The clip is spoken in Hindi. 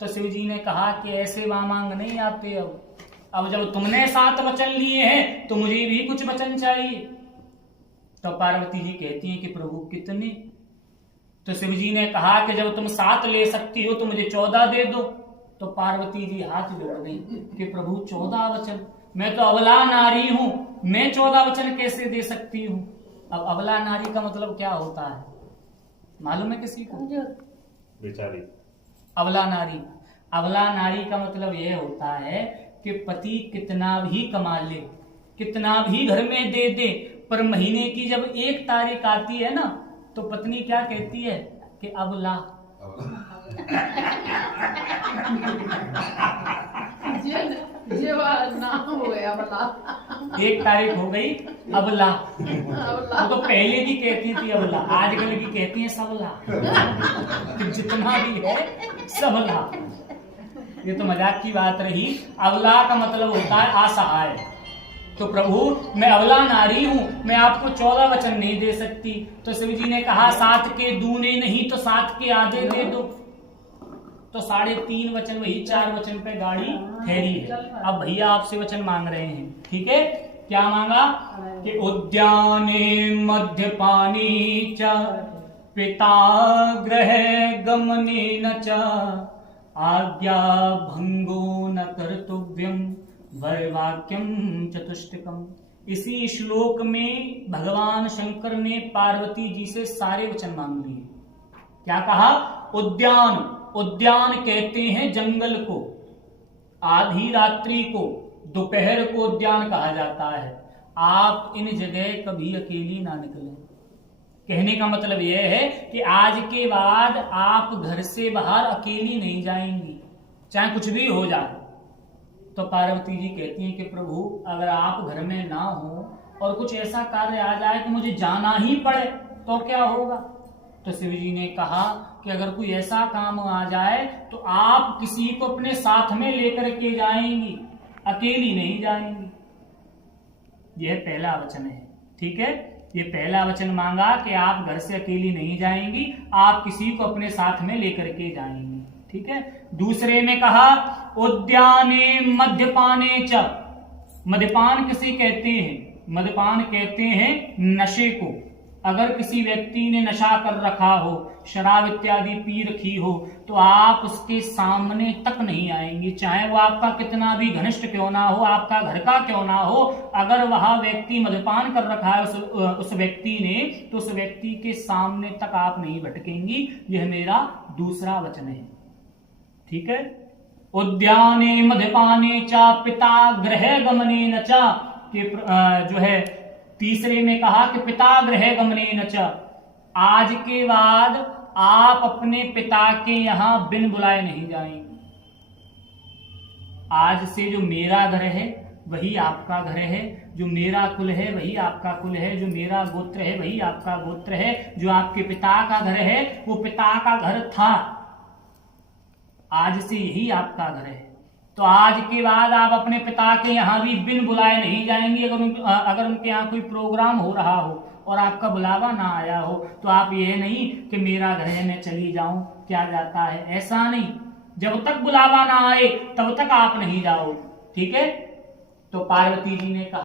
तो शिव जी ने कहा कि ऐसे वामांग नहीं आते। अब जब तुमने 7 वचन लिए हैं तो मुझे भी कुछ वचन चाहिए। तो पार्वती जी कहती हैं कि प्रभु कितने? तो शिव जी ने कहा कि जब तुम 7 ले सकती हो तो मुझे 14 दे दो। तो पार्वती जी हाथ जोड़ गई कि प्रभु 14 वचन, मैं तो अबला नारी हूं, मैं 14 वचन कैसे दे सकती हूं? अब अबला नारी का मतलब क्या होता है मालूम है किसी को? बेचारी। अबला नारी, अबला नारी का मतलब यह होता है कि पति कितना भी कमा ले, कितना भी घर में दे दे, पर महीने की जब 1 तारीख आती है ना तो पत्नी क्या कहती है कि अबला। नाम हो गया अबला। 1 तारीख हो गई अबला। वो तो पहले भी कहती थी अबला, आजकल भी कहती है सबला। तो जितना भी है सबला। ये तो मजाक की बात रही। अबला का मतलब होता है असहाय। तो प्रभु मैं अबला नारी हूं, मैं आपको 14 वचन नहीं दे सकती। तो शिव जी ने कहा 7 के दूने नहीं तो 7 के आधे दे दो। तो 3.5 वचन, वही 4 वचन पे गाड़ी ठहरी है। अब भैया आपसे वचन मांग रहे हैं, ठीक है? क्या मांगा कि उद्याने मध्यपानी च पिता गृह गमनेन च आज्ञा भंगो न कर्तव्यम वैवाक्यम चतुष्टकम। इसी श्लोक में भगवान शंकर ने पार्वती जी से सारे वचन मांग लिए। क्या कहा? उद्यान, उद्यान कहते हैं जंगल को, आधी रात्रि को, दोपहर को उद्यान कहा जाता है। आप इन जगह कभी अकेली ना निकलें। कहने का मतलब यह है कि आज के बाद आप घर से बाहर अकेली नहीं जाएंगी, चाहे कुछ भी हो जाए। तो पार्वती जी कहती हैं कि प्रभु अगर आप घर में ना हो और कुछ ऐसा कार्य आ जाए कि मुझे जाना ही पड़े तो क्या होगा? तो शिव जी ने कहा कि अगर कोई ऐसा काम आ जाए तो आप किसी को अपने साथ में लेकर के जाएंगी, अकेली नहीं जाएंगी। यह पहला वचन है, ठीक है? ये पहला वचन मांगा कि आप घर से अकेली नहीं जाएंगी, आप किसी को अपने साथ में लेकर के जाएंगी, ठीक है? दूसरे में कहा उद्याने मद्यपाने च। मद्यपान किसे कहते हैं? मद्यपान कहते हैं नशे को। अगर किसी व्यक्ति ने नशा कर रखा हो, शराब इत्यादि पी रखी हो, तो आप उसके सामने तक नहीं आएंगी, चाहे वो आपका कितना भी घनिष्ठ क्यों ना हो, आपका घर का क्यों ना हो। अगर वह व्यक्ति मद्यपान कर रखा है उस व्यक्ति ने, तो उस व्यक्ति के सामने तक आप नहीं भटकेंगी। यह मेरा दूसरा वचन है, ठीक है? उद्याने मद्यपाने चा पिता गृह गमनेन चा, कि जो है तीसरे में कहा कि पिता गृह गमनेन च। आज के बाद आप अपने पिता के यहां बिन बुलाए नहीं जाएंगे। आज से जो मेरा घर है वही आपका घर है, जो मेरा कुल है वही आपका कुल है, जो मेरा गोत्र है वही आपका गोत्र है, जो आपके पिता का घर है वो पिता का घर था, आज से यही आपका घर है। तो आज के बाद आप अपने पिता के यहाँ भी बिन बुलाए नहीं जाएंगी। अगर उनके यहाँ कोई प्रोग्राम हो रहा हो और आपका बुलावा ना आया हो तो आप ये नहीं कि मेरा घर है मैं चली जाऊं, क्या जाता है, ऐसा नहीं। जब तक बुलावा ना आए तब तक आप नहीं जाओ, ठीक है? तो पार्वती जी ने कहा